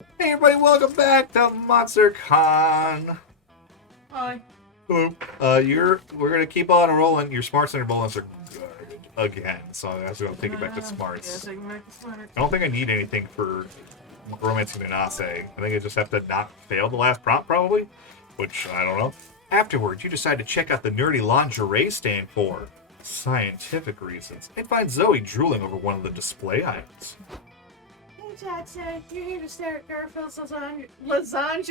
Hey everybody, welcome back to Monster Con. Hi. Hello. We're gonna keep on rolling. Your smarts and your bonus are good again, so I have to go take it back to smarts. Yeah, take it back to smarts. I don't think I need anything for romancing Nanase. I think I just have to not fail the last prompt, probably, which I don't know. Afterwards, you decide to check out the nerdy lingerie stand for scientific reasons and find Zoe drooling over one of the display items. Hey, Jackson, you're here to stare at Garfield's lasagna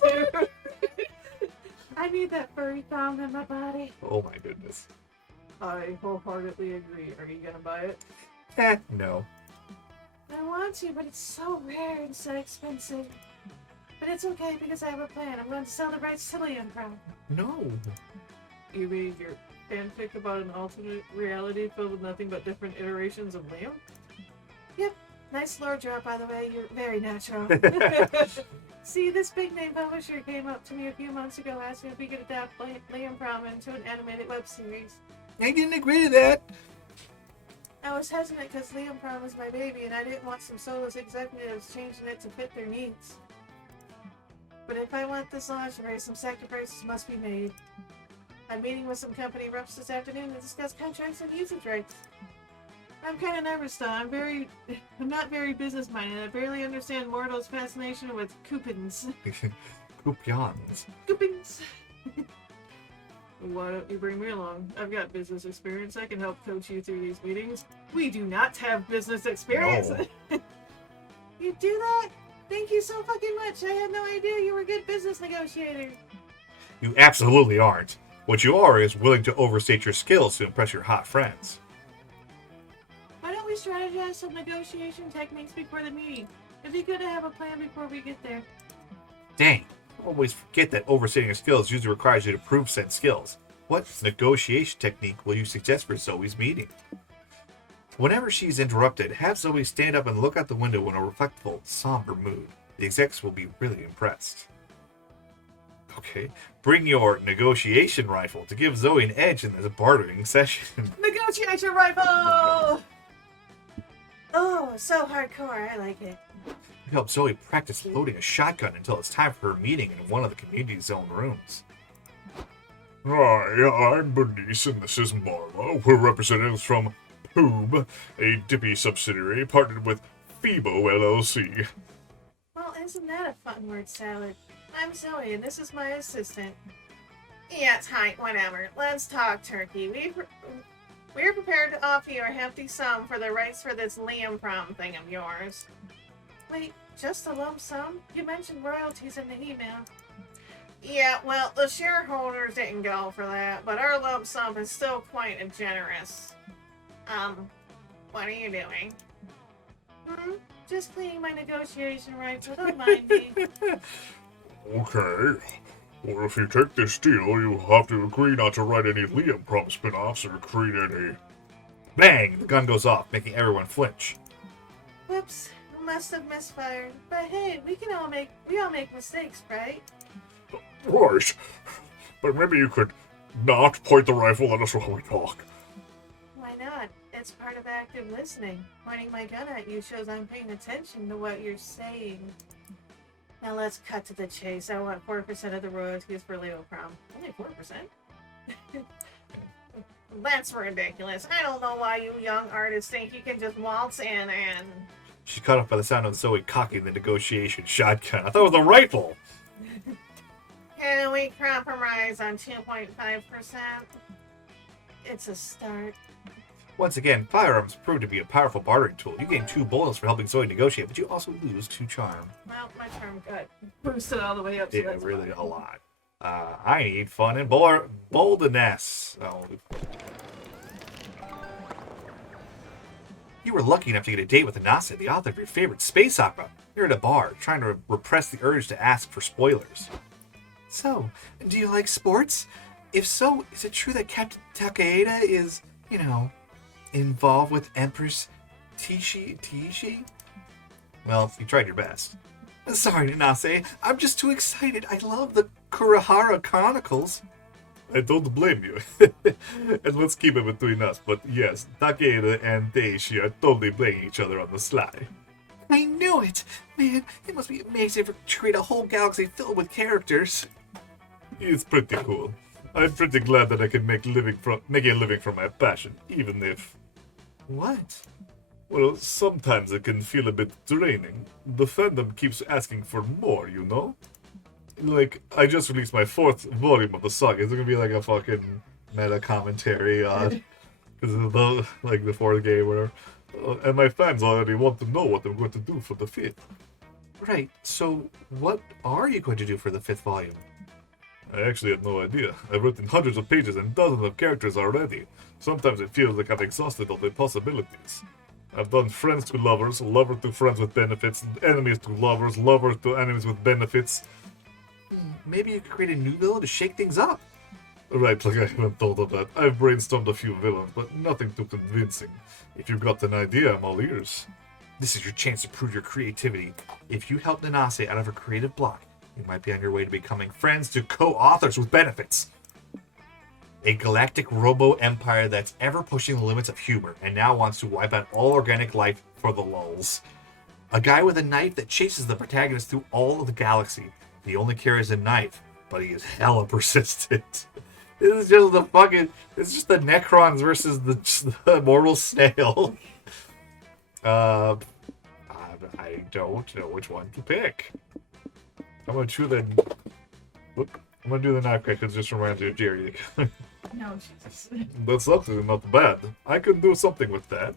too. I need that furry thumb in my body. Oh my goodness. I wholeheartedly agree. Are you gonna buy it? No. I want to, but it's so rare and so expensive. But it's okay because I have a plan. I'm going to sell the rights to Liam Prom. No. You mean your fanfic about an alternate reality filled with nothing but different iterations of Liam? Yep. Nice lore drop, by the way. You're very natural. See, this big name publisher came up to me a few months ago asking if we could adapt Liam Prom into an animated web series. I didn't agree to that. I was hesitant because Liam Prom was my baby and I didn't want some soulless executives changing it to fit their needs. But if I want this lingerie, some sacrifices must be made. I'm meeting with some company reps this afternoon to discuss contracts and usage rights. I'm kind of nervous though. I'm not very business minded. I barely understand mortals' fascination with coupons. Coupons. Coupons. Why don't you bring me along? I've got business experience. I can help coach you through these meetings. We do not have business experience. No. You do that? Thank you so fucking much. I had no idea you were a good business negotiator. You absolutely aren't. What you are is willing to overstate your skills to impress your hot friends. Why don't we strategize some negotiation techniques before the meeting? It'd be good to have a plan before we get there. Dang, always forget that overstating your skills usually requires you to prove said skills. What negotiation technique will you suggest for Zoe's meeting? Whenever she's interrupted, have Zoe stand up and look out the window in a reflectful, somber mood. The execs will be really impressed. Okay, bring your negotiation rifle to give Zoe an edge in this bartering session. Negotiation rifle! Oh, so hardcore. I like it. We help Zoe practice loading a shotgun until it's time for her meeting in one of the community zone rooms. Hi, I'm Bernice and this is Marla. We're representatives from Poob, a Dippy subsidiary partnered with Phoebo LLC. Well, isn't that a fun word salad? I'm Zoe, and this is my assistant. Yeah, it's fine. Whatever. Let's talk turkey. We're prepared to offer you a hefty sum for the rights for this Liam Prom thing of yours. Wait, just a lump sum? You mentioned royalties in the email. Yeah, well, the shareholders didn't go for that, but our lump sum is still quite generous. What are you doing? Just cleaning my negotiation rifle. Don't mind me. Okay. Well, if you take this deal, you have to agree not to write any Liam Prom spin-offs or create any... Bang! The gun goes off, making everyone flinch. Whoops. Must have misfired. But hey, we all make mistakes, right? Right. But maybe you could not point the rifle at us while we talk. Why not? It's part of active listening. Pointing my gun at you shows I'm paying attention to what you're saying. Now let's cut to the chase. I want 4% of the royalties for Leo Prom. Only 4%? That's ridiculous. I don't know why you young artists think you can just waltz in and... She's caught up by the sound of Zoe cocking the negotiation shotgun. I thought it was a rifle! Can we compromise on 2.5%? It's a start. Once again, firearms prove to be a powerful bartering tool. You gain 2 bonus for helping Zoe negotiate, but you also lose 2 charm. Well, my charm got boosted all the way up. So Yeah, that's really fine. a lot. I need fun and boldness. Oh. You were lucky enough to get a date with Nanase, the author of your favorite space opera. You're at a bar, trying to repress the urge to ask for spoilers. So, do you like sports? If so, is it true that Captain Takeda is, involved with Empress Tishi? Well, you tried your best. Sorry, Nanase. I'm just too excited. I love the Kurahara Chronicles. I don't blame you. And let's keep it between us. But yes, Takeda and Teishi are totally playing each other on the sly. I knew it! Man, it must be amazing to create a whole galaxy filled with characters. It's pretty cool. I'm pretty glad that I can making a living from my passion, even if... What? Well, sometimes it can feel a bit draining. The fandom keeps asking for more, you know? Like, I just released my 4th volume of the saga. It's gonna be like a fucking meta commentary on... Because of the 4th game or whatever. And my fans already want to know what I'm going to do for the 5th. Right, so what are you going to do for the 5th volume? I actually have no idea. I've written hundreds of pages and dozens of characters already. Sometimes it feels like I've exhausted all the possibilities. I've done friends to lovers, lovers to friends with benefits, enemies to lovers, lovers to enemies with benefits. Maybe you could create a new villain to shake things up. Right, like I haven't thought of that. I've brainstormed a few villains, but nothing too convincing. If you've got an idea, I'm all ears. This is your chance to prove your creativity. If you help Nanase out of her creative block, you might be on your way to becoming friends to co-authors with benefits. A galactic robo-empire that's ever pushing the limits of humor and now wants to wipe out all organic life for the lulz. A guy with a knife that chases the protagonist through all of the galaxy. He only carries a knife, but he is hella persistent. This is just it's just the Necrons versus the mortal snail. I don't know which one to pick. I'm gonna do the knife crack because it just reminds me of Jerry. No, Jesus. That's actually not bad. I can do something with that.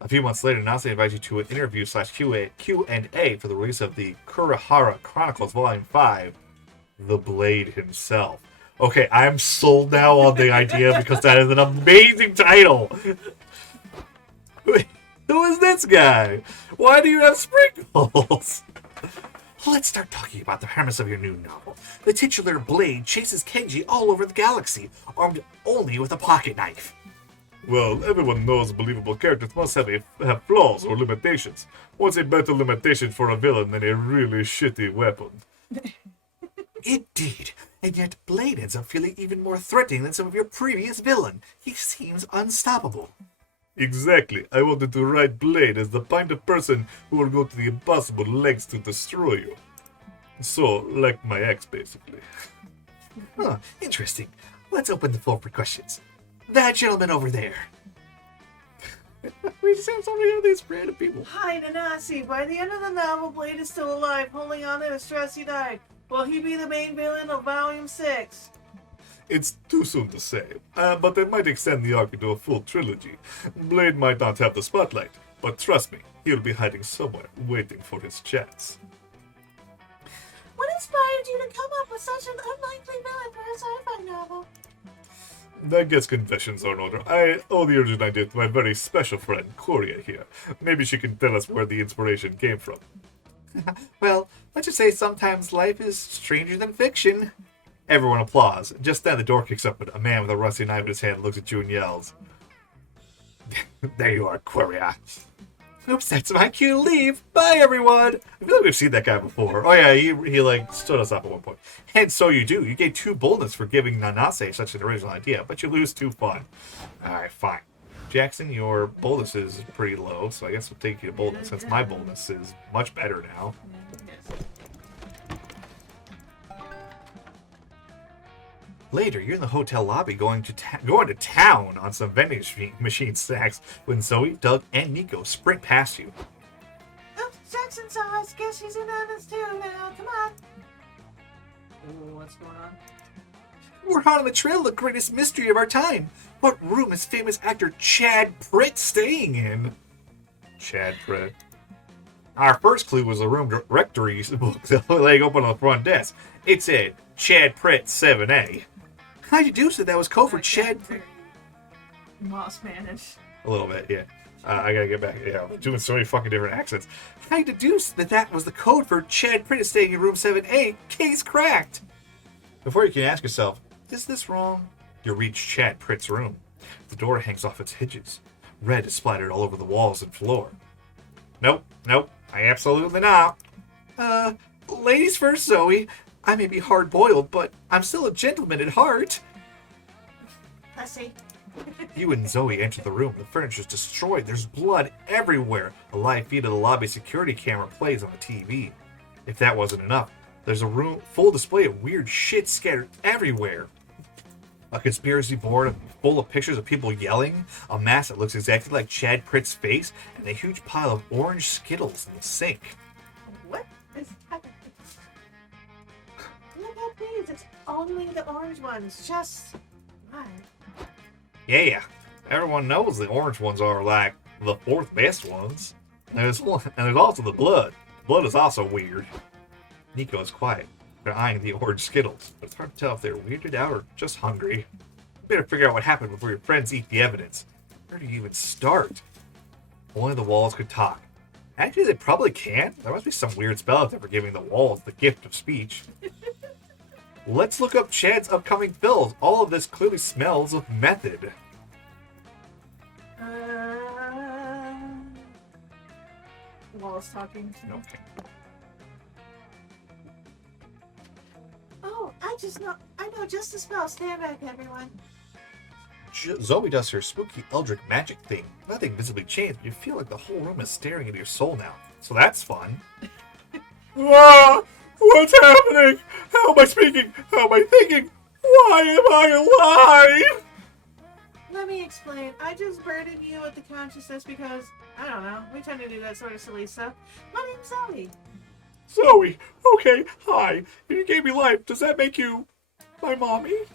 A few months later, Nanase invites you to an interview / Q&A for the release of the Kurihara Chronicles Volume 5, The Blade Himself. Okay, I'm sold now on the idea because that is an amazing title. Wait, who is this guy? Why do you have sprinkles? Let's start talking about the premise of your new novel. The titular Blade chases Kenji all over the galaxy, armed only with a pocket knife. Well, everyone knows believable characters must have flaws or limitations. What's a better limitation for a villain than a really shitty weapon? Indeed, and yet Blade ends up feeling even more threatening than some of your previous villain. He seems unstoppable. Exactly. I wanted to write Blade as the kind of person who will go to the impossible lengths to destroy you. So, like my ex, basically. Huh, interesting. Let's open the floor for questions. That gentleman over there. We just have so many of these random people. Hi, Nanase. By the end of the novel, Blade is still alive, holding on to the stress he died. Will he be the main villain of Volume 6? It's too soon to say, but they might extend the arc into a full trilogy. Blade might not have the spotlight, but trust me, he'll be hiding somewhere, waiting for his chance. What inspired you to come up with such an unlikely villain for a sci-fi novel? I guess confessions are in order. I owe the origin idea to my very special friend, Korea here. Maybe she can tell us where the inspiration came from. Well, let's just say sometimes life is stranger than fiction. Everyone applauds. Just then the door kicks open. A man with a rusty knife in his hand looks at you and yells. There you are, Queria. Oops, that's my cue to leave. Bye, everyone. I feel like we've seen that guy before. Oh, yeah, he like, stood us up at one point. And so you do. You gain 2 boldness for giving Nanase such an original idea, but you lose 2 fun. Alright, fine. Jackson, your boldness is pretty low, so I guess we'll take you to boldness, since my boldness is much better now. Later, you're in the hotel lobby going to town on some vending machine snacks when Zoe, Doug, and Nico sprint past you. Oh, Jackson saw us. Guess she's in on this too now. Come on. Ooh, what's going on? We're hot on the trail of the greatest mystery of our time. What room is famous actor Chad Pritt staying in? Chad Pritt. Our first clue was a room directory book laying open on the front desk. It said Chad Pritt 7A. How'd you do so? That was code for Chad Pritt. Moss Manish. A little bit, yeah. I gotta get back. Yeah, I'm doing so many fucking different accents. How you deduce that was the code for Chad Pritt staying in room 7A? Case cracked. Before you can ask yourself, is this wrong? You reach Chad Pritt's room. The door hangs off its hinges. Red is splattered all over the walls and floor. Nope, I absolutely not. Ladies first, Zoe. I may be hard-boiled, but I'm still a gentleman at heart. I see. You and Zoe enter the room. The furniture is destroyed. There's blood everywhere. A live feed of the lobby security camera plays on the TV. If that wasn't enough, there's a room full display of weird shit scattered everywhere. A conspiracy board full of pictures of people yelling, a mask that looks exactly like Chad Pritt's face, and a huge pile of orange Skittles in the sink. What is happening? Look at these. It's only the orange ones. Just why? Yeah, everyone knows the orange ones are like the fourth best ones. There's also the blood. Blood is also weird. Nico is quiet. They're eyeing the orange Skittles, but it's hard to tell if they're weirded out or just hungry. You better figure out what happened before your friends eat the evidence. Where do you even start? Only the walls could talk. Actually, they probably can. There must be some weird spell out there for giving the walls the gift of speech. Let's look up Chad's upcoming films. All of this clearly smells of method. Wallace talking. Okay. Oh, I know just the spell. Stand back, everyone. Zoe does her spooky eldritch magic thing. Nothing visibly changed, but you feel like the whole room is staring into your soul now. So that's fun. Ah! What's happening? How am I speaking? How am I thinking? Why am I alive? Let me explain. I just burdened you with the consciousness because, I don't know, we tend to do that sort of silly stuff. My name's Zoe. Zoe, okay, hi. You gave me life. Does that make you my mommy?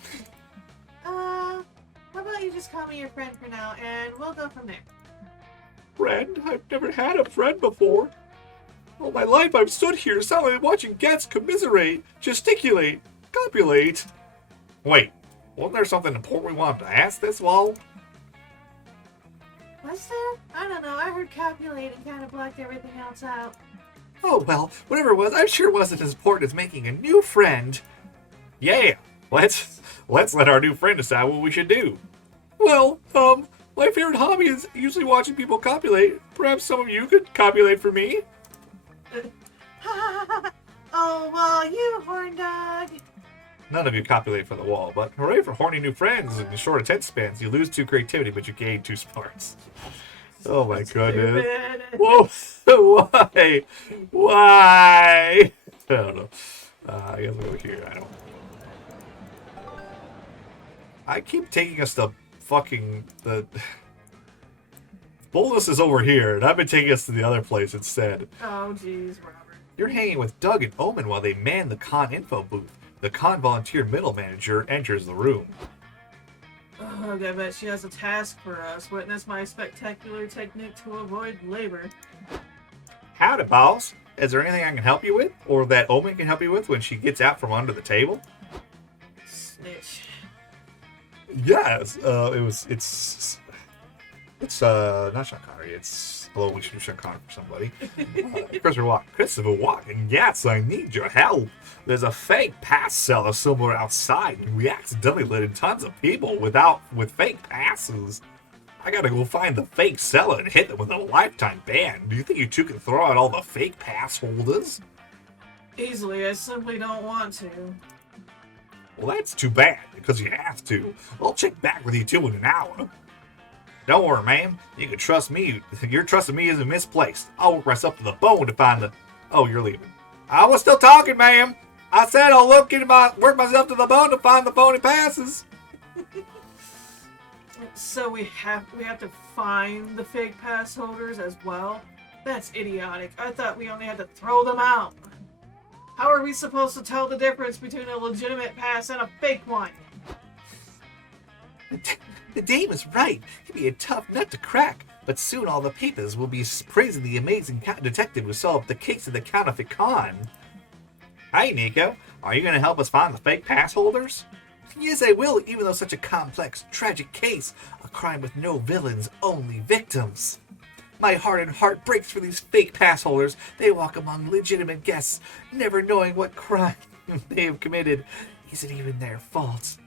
How about you just call me your friend for now, and we'll go from there. Friend? I've never had a friend before. All my life I've stood here silently watching guests commiserate, gesticulate, copulate. Wait, wasn't there something important we wanted to ask this wall? Was there? I don't know. I heard copulating kind of blacked everything else out. Oh, well, whatever it was, I'm sure it wasn't as important as making a new friend. Yeah, let's let our new friend decide what we should do. Well, my favorite hobby is usually watching people copulate. Perhaps some of you could copulate for me? Oh, well, you horn dog. None of you copulate for the wall, but hooray for horny new friends and short attention spans. You lose 2 creativity, but you gain 2 smarts. Oh my goodness. Whoa, why? Why? I don't know. I guess we'll go here. I keep taking us to fucking the boldness is over here, and I've been taking us to the other place instead. Oh, jeez, Robert. You're hanging with Doug and Omen while they man the con info booth. The con volunteer middle manager enters the room. Oh, I bet she has a task for us. Witness my spectacular technique to avoid labor. Howdy, boss. Is there anything I can help you with, or that Omen can help you with when she gets out from under the table? Snitch. Yes, It's not Sean Connery. It's hello. We should do Sean Connery for somebody. Christopher Walken. Yes, I need your help. There's a fake pass seller somewhere outside, and we accidentally let in tons of people with fake passes. I gotta go find the fake seller and hit them with a lifetime ban. Do you think you two can throw out all the fake pass holders? Easily, I simply don't want to. Well, that's too bad, because you have to. I'll check back with you two in an hour. Don't worry, ma'am. You can trust me. Your trust in me isn't misplaced. I'll work myself to the bone to find the... Oh, you're leaving. I was still talking, ma'am. I said I'll work myself to the bone to find the phony passes. So we have to find the fake pass holders as well? That's idiotic. I thought we only had to throw them out. How are we supposed to tell the difference between a legitimate pass and a fake one? The dame is right. He'd be a tough nut to crack. But soon all the papers will be praising the amazing detective who solved the case of the counterfeit con. Hey, Nico. Are you going to help us find the fake pass holders? Yes, I will, even though such a complex, tragic case. A crime with no villains, only victims. My hardened heart breaks for these fake pass holders. They walk among legitimate guests, never knowing what crime they have committed. Is it even their fault?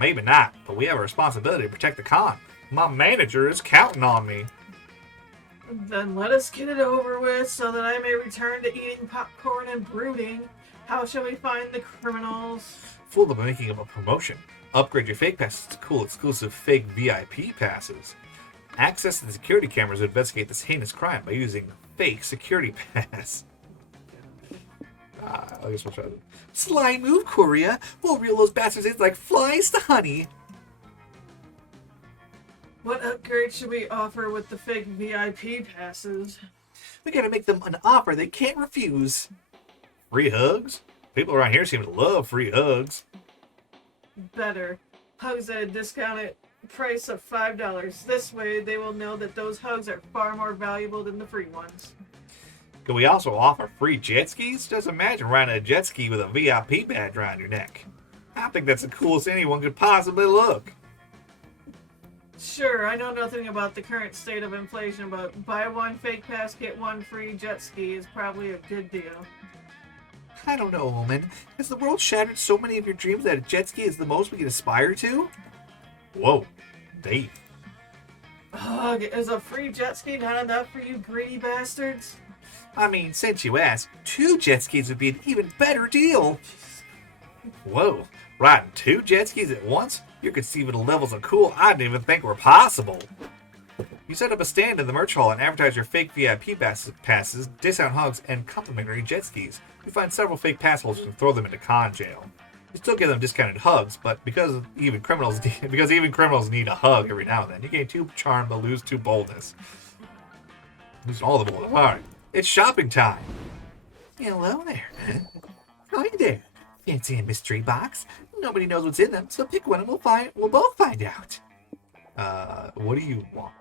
Maybe not, but we have a responsibility to protect the con. My manager is counting on me. Then let us get it over with so that I may return to eating popcorn and brooding. How shall we find the criminals? Fool them by making up a promotion. Upgrade your fake passes to cool exclusive fake VIP passes. Access the security cameras to investigate this heinous crime by using fake security pass. I guess we'll try that. Sly move, Korea. We'll reel those bastards in like flies to honey. What upgrade should we offer with the fake VIP passes? We gotta make them an offer they can't refuse. Free hugs? People around here seem to love free hugs. Better. Hugs at a discounted price of $5. This way they will know that those hugs are far more valuable than the free ones. Could we also offer free jet skis? Just imagine riding a jet ski with a VIP badge around your neck. I think that's the coolest anyone could possibly look. Sure, I know nothing about the current state of inflation, but buy one fake pass, get one free jet ski is probably a good deal. I don't know, woman. Has the world shattered so many of your dreams that a jet ski is the most we can aspire to? Whoa, Dave. Ugh, is a free jet ski not enough for you greedy bastards? I mean, since you asked, 2 jet skis would be an even better deal. Whoa, riding 2 jet skis at once? You're conceiving of levels of cool I didn't even think were possible. You set up a stand in the merch hall and advertise your fake VIP passes, discount hugs, and complimentary jet skis. You find several fake pass holders and throw them into con jail. You still give them discounted hugs, but because even criminals need a hug every now and then, you gain 2 charm but lose 2 boldness. Losing all the boldness. Alright, it's shopping time. Hello there. Hi there. Fancy a mystery box? Nobody knows what's in them, so pick one and we'll both find out. What do you want?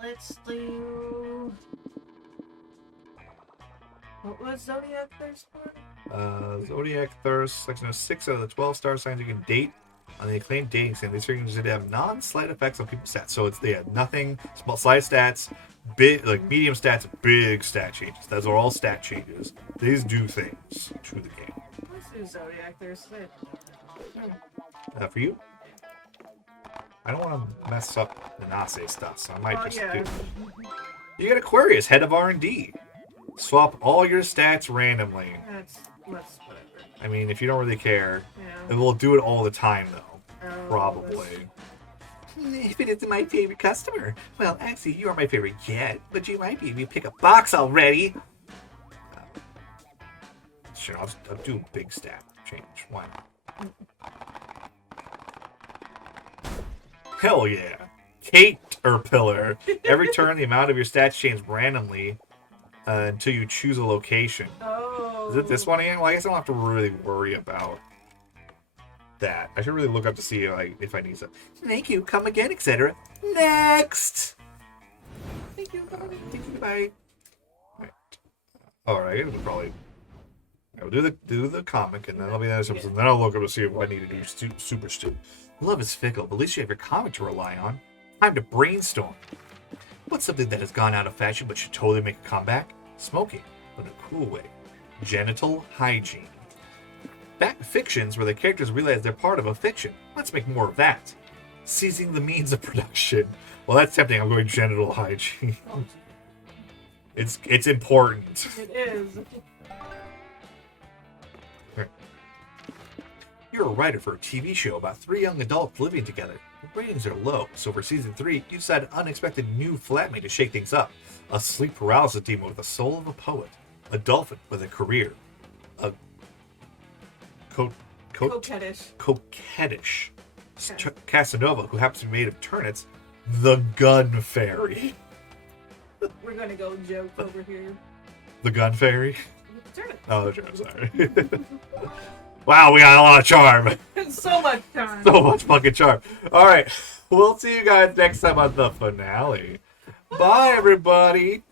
Let's do... What was Zodiac Thirst for? Zodiac Thirst, section of 6 out of the 12 star signs you can date on the acclaimed dating stand. These things have non-slight effects on people's stats. So they have nothing, small slight stats, big, like medium stats, big stat changes. Those are all stat changes. These do things to the game. Let's do Zodiac Thirst. For you? I don't want to mess up the Nanase stuff, so I might just do. You get Aquarius, head of R&D. Swap all your stats randomly. That's whatever. I mean, if you don't really care, Yeah. it will do it all the time, though. Oh, Probably. If it isn't my favorite customer. Well, actually, you are my favorite yet, but you might be if you pick a box already. Sure, I'll do a big stat change. Why not? Hell yeah. Caterpillar. Every turn, the amount of your stats change randomly until you choose a location. Oh. Is it this one again? Well, I guess I don't have to really worry about that. I should really look up to see if I need some. Thank you. Come again, etc. Next. Thank you. Come again. Thank you. Bye. All right. We'll probably I'll do the comic, and then I'll be the next episode. And then I'll look up to see if I need to do super stupid. Love is fickle, but at least you have your comic to rely on. Time to brainstorm. What's something that has gone out of fashion but should totally make a comeback? Smoking, but in a cool way. Genital hygiene. Back to fictions where the characters realize they're part of a fiction. Let's make more of that. Seizing the means of production. Well, that's tempting. I'm going genital hygiene. It's important. It is. You're a writer for a TV show about 3 young adults living together. The ratings are low, so for season 3, you decide an unexpected new flatmate to shake things up. A sleep paralysis demon with the soul of a poet. A dolphin with a career. A coquettish Casanova who happens to be made of turnips. The Gun Fairy. We're gonna go joke over here. The Gun Fairy? Turnip. Oh, I'm sorry. Wow, we got a lot of charm. So much time. So much fucking charm. All right. We'll see you guys next time on the finale. Bye, everybody.